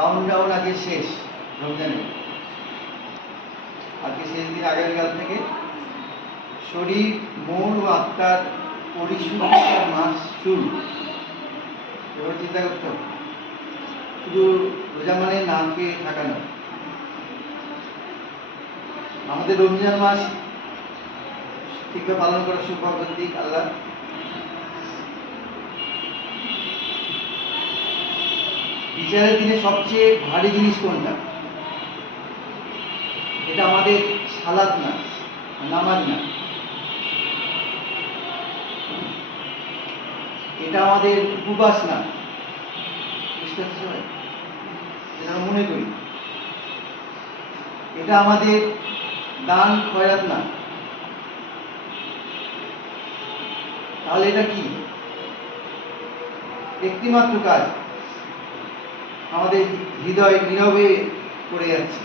Countdown আজকে শেষ রমজানের। আজকে শেষ দিন, আগামীকাল থেকে শরীর, মন ও আত্মার পরিশুদ্ধির মাস শুরু। এবার চিন্তা করতে হবে, শুধু রোজা মানে না খেয়ে থাকা নয়। আমাদের রমজান মাস ঠিকভাবে পালন করার সৌভাগ্য দিক আল্লাহ। বিচারের দিনে সবচেয়ে ভারী জিনিস কোনটা? এটা আমাদের সালাত না, নামাজ না, এটা আমাদের উপবাস না, বিশ্বাস হয় যেটা আমরা মনে করি। এটা আমাদের দান খয়রাত না। তাহলে এটা কি? একটিমাত্র কাজ আমাদের হৃদয় নীরবে পড়ে যাচ্ছে।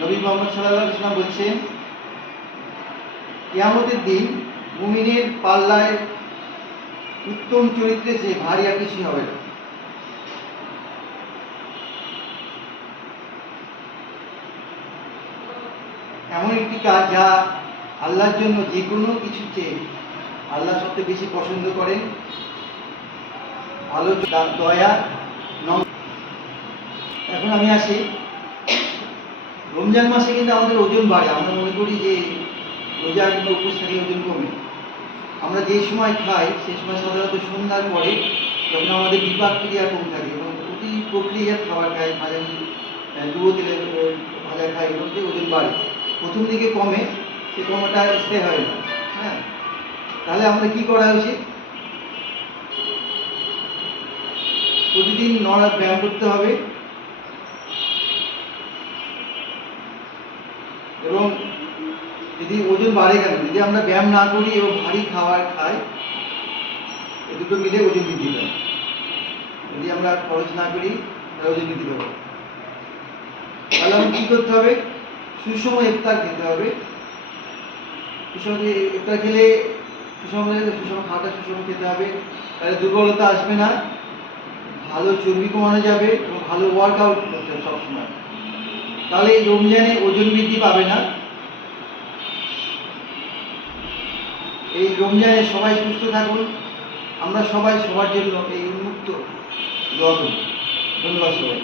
নবী মুহাম্মদ সাল্লাল্লাহু আলাইহি ওয়াসাল্লাম বলছেন, কিয়ামতের দিন মুমিনের পাল্লায় উত্তম চরিত্রে চেয়ে ভারী আর কিছুই হবে না। এমন একটি কাজ যা আল্লাহর জন্য যে কোনো কিছু চেয়ে আল্লাহ সবচেয়ে বেশি পছন্দ করেন, ভালো দয়া। এখন আমি আসি, রমজান মাসে কিন্তু আমাদের ওজন বাড়ে। আমরা মনে করি যে রোজা কিংবা উপোস থাকলে ওজন কমে। আমরা যে সময় খাই সে সময় সাধারণত সন্ধ্যার পরে, যখন আমাদের বিপাক ক্রিয়া কম থাকে এবং অতি প্রক্রিয়াজাত খাবার খাই, ভাজা ডুবো তেলের ভাজা খাই, এগুলোতে ওজন বাড়ে। প্রথম দিকে কমে, সে কমাটা স্থায়ী হয় না। হ্যাঁ, তাহলে আমাদের কি করা উচিত? প্রতিদিন ব্যায়াম করতে হবে এবং যদি ওজন বাড়ে কেন, যদি আমরা ব্যায়াম না করি এবং ভারী খাবার খাই, এ দুটো মিলে ওজন বৃদ্ধি পায়। যদি আমরা খরচ না করি তাহলে ওজন বৃদ্ধি পাবে। তাহলে আমাদের কী করতে হবে? সুষম ইফতার খেতে হবে। সুষম ইফতার খেলে সুষম খাওয়াটা সুষম খেতে হবে, তাহলে দুর্বলতা আসবে না, ভালো চর্বি কমানো যাবে এবং ভালো ওয়ার্কআউট করতে হবে সবসময়। তাহলে এই রমজানে ওজন বৃদ্ধি পাবে না। এই রমজানে সবাই সুস্থ থাকুন, আমরা সবাই সবার জন্য এই উন্মুক্ত দোয়া করি। ধন্যবাদ সবাই।